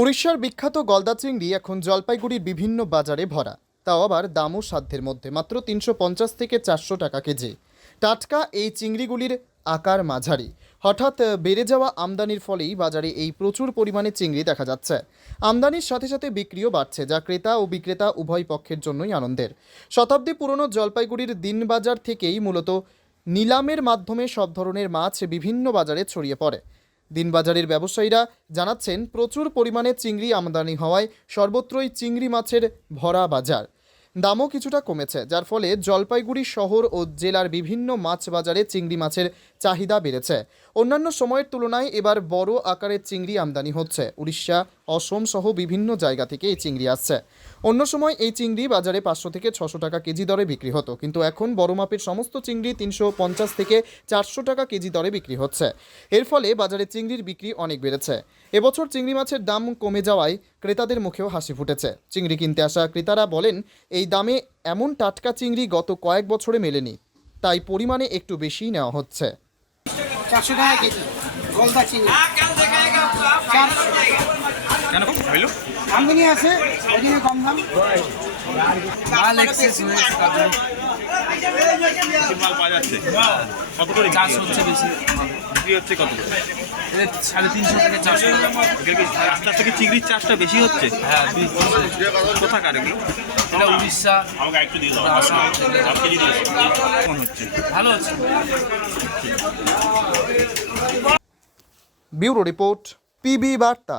উড়িষ্যার বিখ্যাত গলদা চিংড়ি এখন জলপাইগুড়ির বিভিন্ন বাজারে ভরা, তাও আবার দামও সাধ্যের মধ্যে, মাত্র 350 থেকে 400 টাকা কেজি। টাটকা এই চিংড়িগুলির আকার মাঝারি। হঠাৎ বেড়ে যাওয়া আমদানির ফলেই বাজারে এই প্রচুর পরিমাণে চিংড়ি দেখা যাচ্ছে। আমদানির সাথে সাথে বিক্রিও বাড়ছে, যা ক্রেতা ও বিক্রেতা উভয় পক্ষের জন্যই আনন্দের। শতাব্দী পুরনো জলপাইগুড়ির দিনবাজার থেকেই মূলত নিলামের মাধ্যমে সব ধরনের মাছ বিভিন্ন বাজারে ছড়িয়ে পড়ে। দিনবাজারের ব্যবসায়ীরা জানাচ্ছেন, প্রচুর পরিমাণে চিংড়ি আমদানি হওয়ায় সর্বত্রই চিংড়ি মাছের ভরা বাজার। দামও কিছুটা কমেছে, যার ফলে জলপাইগুড়ি শহর ও জেলার বিভিন্ন মাছ বাজারে চিংড়ি মাছের চাহিদা বেড়েছে। অন্যান্য সময়ের তুলনায় এবার বড় আকারের চিংড়ি আমদানি হচ্ছে। উড়িষ্যা, অসম সহ বিভিন্ন জায়গা থেকে এই চিংড়ি আসছে। অন্য সময় এই চিংড়ি বাজারে 500 থেকে 600 টাকা কেজি দরে বিক্রি হতো, কিন্তু এখন বড় মাপের সমস্ত চিংড়ি 350 থেকে 400 টাকা কেজি দরে বিক্রি হচ্ছে। এর ফলে বাজারে চিংড়ির বিক্রি অনেক বেড়েছে। এবছর চিংড়ি মাছের দাম কমে যাওয়ায় ক্রেতাদের মুখেও হাসি ফুটেছে। চিংড়ি কিনতে আসা ক্রেতারা বলেন, এই দামে এমন টাটকা চিংড়ি গত কয়েক বছরে মেলেনি, তাই পরিমাণে একটু বেশিই নেওয়া হচ্ছে। 400 টাকা কেজি গলদা চিংড়ি। কেন কম হইল? আমদানি আছে ওই জন্য কম দাম। মাল এক্সেস হয়েছে তার জন্য মাল পাওয়া যাচ্ছে। কত করে চাষ হচ্ছে বেশি, বিক্রি হচ্ছে কত? এদের 350 থেকে 400 টাকা। আস্তে আস্তে কি চিংড়ির চাষটা বেশি হচ্ছে? হ্যাঁ, কোথাকার এগুলো? এটা উড়িষ্যা, আসাম, কেমন হচ্ছে? ভালো হচ্ছে। ব্যুরো রিপোর্ট, পিবি বার্তা।